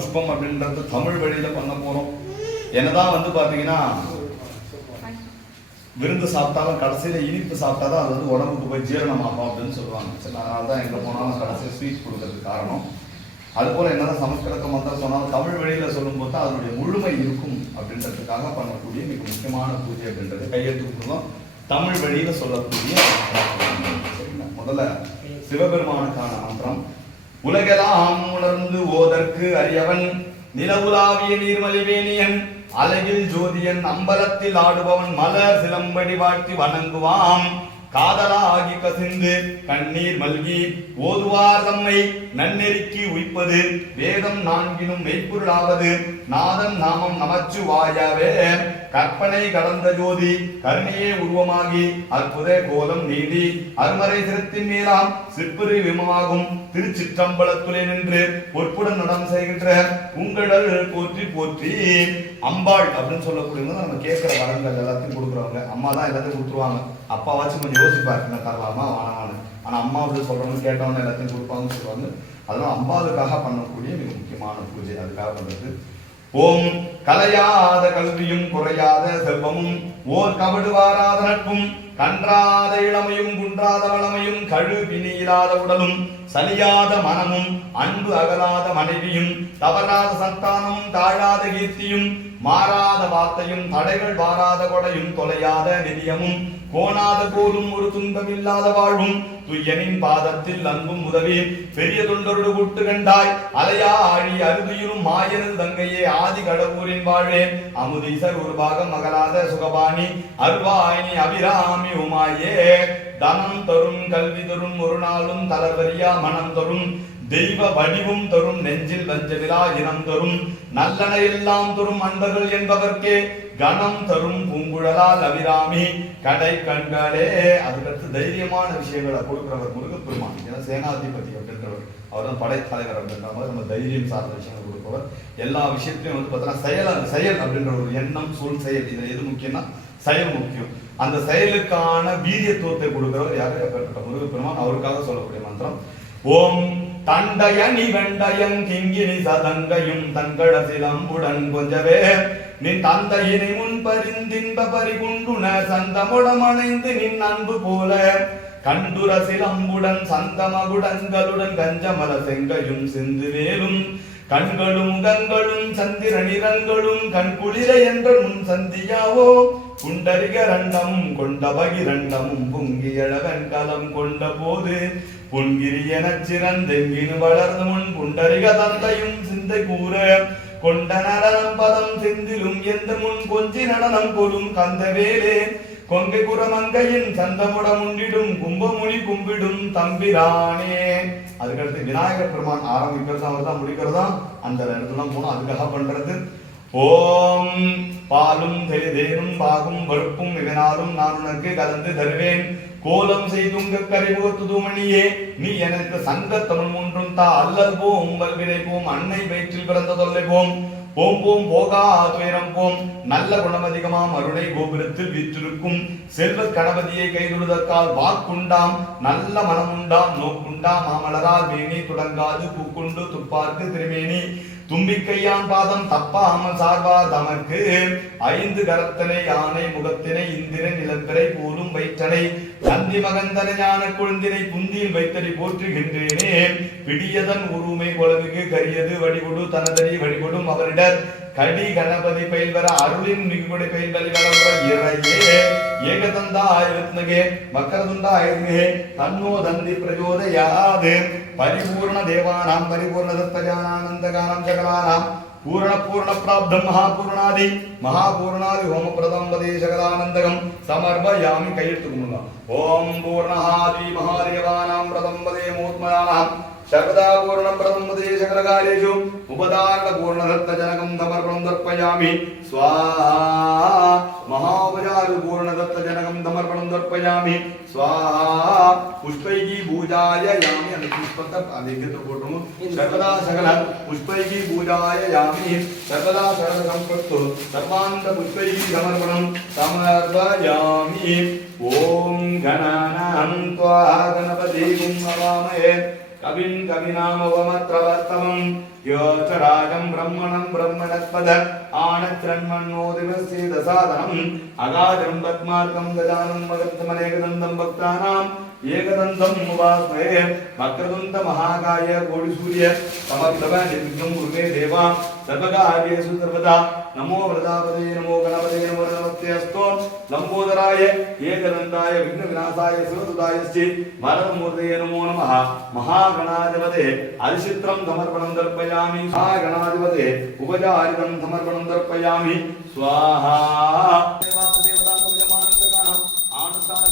புஷ்பம் அப்படின்றது தமிழ் வழியில பண்ண போறோம். என்னதான் வந்து பாத்தீங்கன்னா விருந்து சாப்பிட்டாலும் கடைசியில இனிப்பு சாப்பிட்டாதான் அது வந்து உடம்புக்கு போய் ஜீரணமாகும் அப்படின்னு சொல்லுவாங்க. சரி அதனால தான் எங்க போனாலும் கடைசியில் ஸ்வீட் கொடுக்கறதுக்கு காரணம். அது போல என்னதான் சமஸ்கிருத மந்திரம் சொன்னாலும் தமிழ் வழியில சொல்லும்போது தான் அதனுடைய முழுமை இருக்கும் அப்படின்றதுக்காக பண்ணக்கூடிய மிக முக்கியமான பூஜை அப்படின்றது கையெழுத்து தமிழ் வழியில சொல்லக்கூடிய சரிங்களா முதல்ல சிவபெருமானுக்கான மந்திரம். உலகெல்லாம் உணர்ந்து ஓதற்கு அறியவன் நிலவுலாவிய நீர்மலிவேணியன் அழகில் ஜோதியன் அம்பலத்தில் ஆடுபவன் மலர் சிலம்படி வாழ்த்தி காதலா காதலாகி கசிந்து கண்ணீர் மல்கி ஓதுவார் தம்மை நன்னெருக்கி உய்ப்பது. வேதம் நான்கினும் மெய்ப்பொருளாவது. நாதம் நாமம் நமச்சு வாயாவே. கற்பனை கடந்த ஜோதி கருணையே உருவமாகி அற்புத கோலம் நீதி அருமறை சிரத்தின் மேலாம் சிற்பரு விமமாகும். திருச்சிற்றம்பலத்துலே நின்று பொற்புடன் நடம் செய்கின்ற உங்களல் போற்றி போற்றி அம்பாள் அப்படின்னு சொல்லக்கூடியவங்க நம்ம கேட்கிற வரங்கள் எல்லாத்தையும் கொடுக்குறவங்க. அம்மா தான் எல்லாத்தையும் கொடுத்துருவாங்க. அப்பாவாச்சும் கொஞ்சம் யோசி என்ன தரலாமா வேணாமான்னு ஆனால் அம்மா அப்படி சொல்கிறவங்க கேட்டவங்க எல்லாத்தையும் கொடுப்பாங்கன்னு சொல்லுவாங்க. அதெல்லாம் அம்மாவுக்காக பண்ணக்கூடிய மிக முக்கியமான பூஜை. அதுக்காக பண்ணுறது ஓம் கலையாத கல்வியும் குறையாத செல்வமும் ஓர் கபடு வாராத நட்பும் கன்றாத இளமையும் குன்றாத வளமையும் கழு பிணியிலாத உடலும் சலியாத மனமும் அன்பு அகலாத மனைவியும் தவறாத சந்தானமும் தாழாத கீர்த்தியும் மாறாத வார்த்தையும் தடைகள் வாராத கொடையும் தொலையாத நிதியமும் கோணாத கோலும் ஒரு துன்பமில்லாத வாழ்வும் துய்யனின் பாதத்தில் அன்பும் உதவி பெரிய தொண்டரோடு கூட்டு கண்டாய் அலையா ஆழி அருதியிலும் மாயனது தங்கையே ஆதி கடவுரின் வாழே அமுதீசர் ஒரு பாகம் மகளாத சுகபாணி அருவாயினி அபிராமி உமாயே. தனம் தரும் கல்வி தரும் ஒரு நாளும் தளர்வரியா மனம் தரும். தெய்வ வடிவும் தரும் நெஞ்சில் வஞ்சமிலா இனம் தரும். நல்லன எல்லாம் தரும் அன்பர்கள் என்பவர்க்கே கணம் தரும் பூங்குழலால் அபிராமி. கடை கண்களே. அதுக்கடுத்து தைரியமான விஷயங்களை கொடுக்குறவர் முருகப்பெருமான். ஏன்னா சேனாதிபதி அப்படின்றவர். அவர் தான் படைத்தலைவர் அப்படின்ற மாதிரி நம்ம தைரியம் சார்ந்த விஷயங்கள் கொடுப்பவர். எல்லா விஷயத்திலையும் வந்து பார்த்தீங்கன்னா செயல் செயல் அப்படின்ற ஒரு எண்ணம் சொல் செயல். இதில் எது முக்கியம்னா செயல் முக்கியம். அந்த செயலுக்கான வீரியத்துவத்தை கொடுக்கிறவர் யாரு? முருகப்பெருமான். அவருக்காக சொல்லக்கூடிய மந்திரம். ஓம் தண்டயனி வெண்டயம் கிங்கினி சதங்கையும் தங்கள சிலம்புடன் கொஞ்சவே. நின் தந்தையினை முன் பரிந்தின்ப பறிகுண்டுன சந்தமுடமணைந்து நின் அன்பு போல. கண்டுர சிலம்புடன் சந்தமகுடங்களுடன் கஞ்சமல செங்கையும் சிந்து வேலும். கண்களும் கண்களும் சந்திர நிறங்களும் கண்குளிர என்ற முன் சந்தியாவோ. குண்டரிக ரண்டம் கொண்ட பகிரண்டமும் பொங்கியழ கலம் கொண்ட போது. பொன்கிரி சிறந்தெங்கினு வளர்ந்து முன் புண்டரிக தந்தையும் சிந்தை கூற கொண்ட நடனம் பதம் செந்திலும் எந்த முன் கொஞ்சி நடனம் கொடும் கந்தவேலே. கொங்கை குரமங்கையின் சந்தமுடம் உண்டிடும் கும்பமொழி கும்பிடும் தம்பிரானே. அதுக்கடுத்து விநாயகர் பெருமான் ஆரம்பிக்கிறதா அவர் தான் முடிக்கிறதா? அந்த இடத்துல போனோம் அதுக்காக பண்றது. ஓம் பாலும் தெளிதேனும் பாகும் பருப்பும் இதனாலும் நான் உனக்கு கலந்து தருவேன். கோலம் செய்துங்க கரைபோத்து தூமணியே நீ எனக்கு சங்க தமிழ் ஒன்றும் தா அல்லல் போம் வல்வினை போம் அன்னை வயிற்றில் பிறந்த தொல்லை போம். போம் போம் போகா துயரம் போம். நல்ல குணமதிகமாம் அருணை கோபுரத்தில் வீற்றிருக்கும். செல்வ கணபதியை கைதொழுதற்கால் வாக்குண்டாம். நல்ல மனமுண்டாம் நோக்குண்டாம். மாமலரால் மேனி தொடங்காது பூக்குண்டு துப்பார்க்கு திருமேனி. தும்பிக்கையான் பாதம் தப்பாமல் சார்வார் தமக்கு ஐந்து கரத்தனை யானை முகத்தினை இந்திரன் நிலப்பிறை போலும் வயிற்றனை. நந்தி மகந்தன ஞான குழந்தினை புந்தியில் வைத்தடி போற்றுகின்றேனே. பிடியதன் உருமை கொலவுக்கு கரியது வடிகொடு தனதறி வழிகொடும் அவரிடர் கடி கணபதி பயில்வர அருளின் மிகுபடி பயில்வலி வளமுற இறையே. ஏகதந்தா ஆயிரத்னகே மக்கரதுண்டா ஆயிரமே தன்னோ தந்தி பிரஜோதயாது. పరిపూర్ణ దేవానాం పరిపూర్ణ దత్తజానానందగానం సకలానాం పూర్ణ పూర్ణ ప్రాబ్ధం మహాపూర్ణాది మహాపూర్ణాది హోమప్రదం వదే సకలానందకం సమర్పయామి కైర్తుకుముల ఓం పూర్ణహాది మహాదేవానాం ప్రదం వదే మోత్మయానాం సర్వదా పూర్ణం ప్రదం వదే సకలకార్యేషు ఉపదారణ సమర్పణం దర్పయామి స్వాహా మహాపజారు పూర్ణదత్తజనకం സമർപ്പയാമി സ്വാഹ പുഷ്പൈകി പൂജായയാമി അത് പുഷ്പത്തെ അതെങ്കിലും പോട്ടു സർവദാ സകല പുഷ്പൈകി പൂജായയാമി സർവദാ സകല സമ്പത്തു സർവാന്ത പുഷ്പൈകി സമർപ്പണം സമർപ്പയാമി ഓം ഗണാനാം ത്വാ ഗണപതിയും നമാമഹേ കവിൻ കവിനാമവമത്ര വർത്തമം യോചരാജം ബ്രഹ്മണം ബ്രഹ്മണസ്പദ ராஜம் பிரம்மணம் பிரம்மணஸ்பத ஆனத்ரண்மன்னோதிவஸ்ய தசாதனம் பத்மார்க்கம் கஜானம் மகத்தமனேகதந்தம் பக்தானாம். ஏகதந்தம் உபாஸ்மயே வக்ரதுந்த மகாகாய கோடி சூரிய சமர்த்தவ நிர்விக்னம் குருமே தேவா சர்வகாரியேஷு சர்வதா. நமோ பிரஜாபதே நமோ கணபதே విఘ్నహరాయ ఏకదంతాయ విఘ్న వినాశాయ శివసుదాయశ్చి భరతమూర్తయ నమో నమ. మహాగణాధిపతే అరిచిత్రం సమర్పణం దర్పయామి మహాగణాధిపతే ఉపచారితం సమర్పణం దర్పయామి స్వాహా. ఆనుష్ఠాన